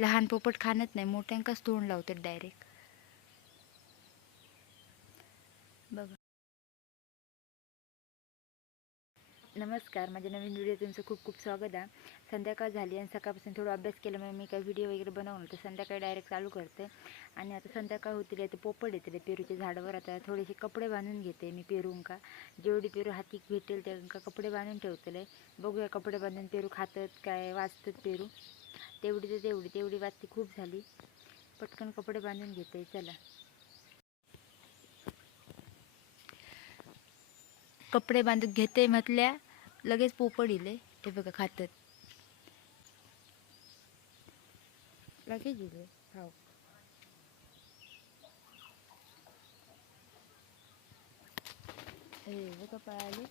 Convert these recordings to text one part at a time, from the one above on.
लहान पोपट खाणत नाही, मोठ्यांकाच तोंड लावतात डायरेक्ट. बघा. नमस्कार, माझ्या नवीन व्हिडिओ तुमचं खूप खूप स्वागत आहे. संध्याकाळ झाली आणि सकाळपासून थोडा अभ्यास केल्यामुळे मी काही व्हिडिओ वगैरे बनवून तर संध्याकाळी डायरेक्ट चालू करते. आणि आता संध्याकाळ होती, ते पोपट येते पेरूच्या झाडावर. आता थोडेसे कपडे बांधून घेते मी पेरूंका. जेवढी पेरू हाती भेटेल त्यांना कपडे बांधून ठेवतले. बघूया कपडे बांधून पेरू खातात काय, वाचतात पेरू. तेवढी तर तेवढी वाचती खूप झाली. पटकन कपडे बांधून घेते. चला, कपडे बांधून घेते म्हटल्या लगेच पोपट इले. हे बघा खातात लगेच इले. हो, हे बघा पळाले.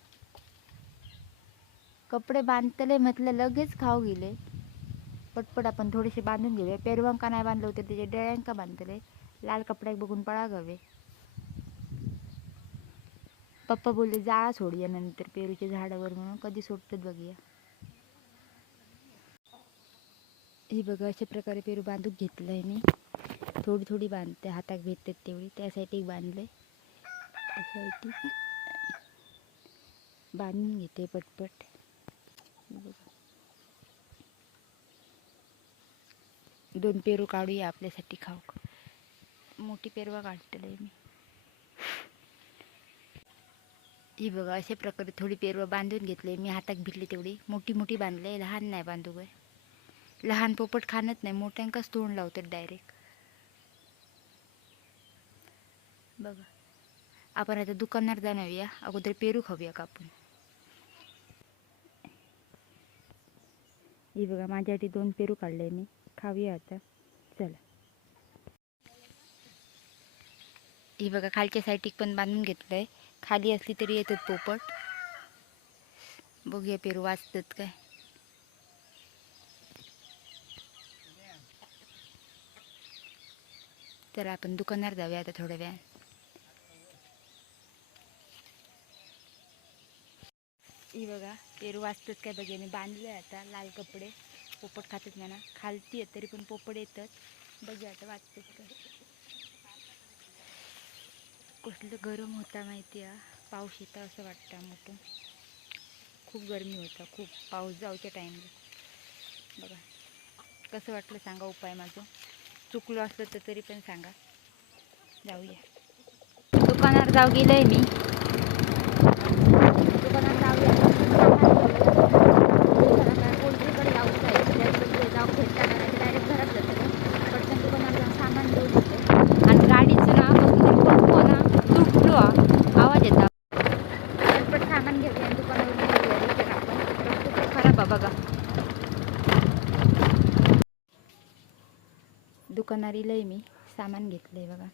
कपडे बांधतले म्हटलं लगेच खाऊ गेले. पटपट आपण थोडेसे बांधून घेऊया. पेरवांका नाही बांधलं होतं, त्याच्या डळ्यांका बांधले. लाल कपड्याक बघून पळा गवे. पप्पा बोलले जाळा सोडूया नंतर पेरूच्या झाडावर, म्हणून कधी सोडतात बघूया. ही बघा अशा प्रकारे पेरू बांधून घेतलंय मी. थोडी थोडी बांधते, हातात भेटतात तेवढी. त्यासाठी बांधले, त्यासाठी बांधून घेते पटपट. दोन पेरू काढूया आपल्यासाठी खाऊ. मोठी पेरवा काढतले मी. ही बघा अशा प्रकारे थोडी पेरवा बांधून घेतले मी. हातात भिटली तेवढी मोठी मोठी बांधले, लहान नाही बांधू गय. लहान पोपट खाणत नाही, मोठ्यांकाच तोंड लावतात डायरेक्ट. बघा, आपण आता दुकानावर जाणूया. अगोदर पेरू खाऊया कापून. ही बघा माझ्यासाठी 2 पेरू काढले मी. खाऊया आता, चला. ही बघा खालच्या साईडीक पण बांधून घेतलंय. खाली असली तरी येतात पोपट. बघूया पेरू वाचतात काय. तर आपण दुकानावर जाऊया आता थोड्या वेळा. ही बघा पेरू वाचतात काय बघूया. मी बांधले आता लाल कपडे. पोपट खातात म्हणा, खालती आहेत तरी पण पोपट येतात. बघूया आता वाचतात काय. कसलं गरम होता माहिती आहे. पाऊस येता असं वाटतं मोठं. खूप गरमी होता, खूप. पाऊस जाऊच्या टाईमला. बघा कसं वाटलं सांगा. उपाय माझं चुकलो असलं तर तरी पण सांगा. जाऊया दुकानावर. जाऊ गेलंय मी दुकानात. जाऊया पोल्ट्रीकडे जाऊ भेटताना डायरेक्ट घरात जातो. पटकन दुकानात जाऊन सामान घेऊन येते. आणि गाडीचं ना पंखो ना तुटलो, आवाज येतात. पटपट सामान घेऊया आणि दुकानावर घेऊया. आपण खराब आहे बघा. दुकानारी लय मी सामान घेतलंय बघा.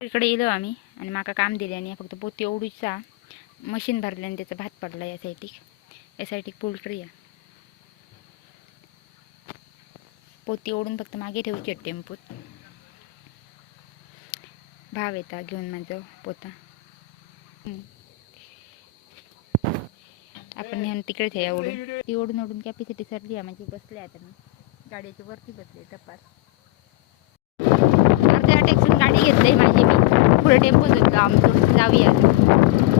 इकडे येलो आम्ही आणि माका काम दिले. आणि फक्त पोती एवढीचा मशीन भरले आणि त्याचा भात पडला. यासाठी पोल्ट्री आहे. पोती ओढून फक्त मागे ठेवूची टेम्पोत. भाव येता घेऊन माझं पोता. आपण नेऊन तिकडे ठेया ओढून. ती ओढून ओढून कॅपॅसिटी सरली आहे म्हणजे बसले. आता मी गाडीच्या वरती बसले तपास. त्या टेक्सून गाडी घेतली माझी मी. पुढे टेम्पो होतो आम्ही. जाऊया.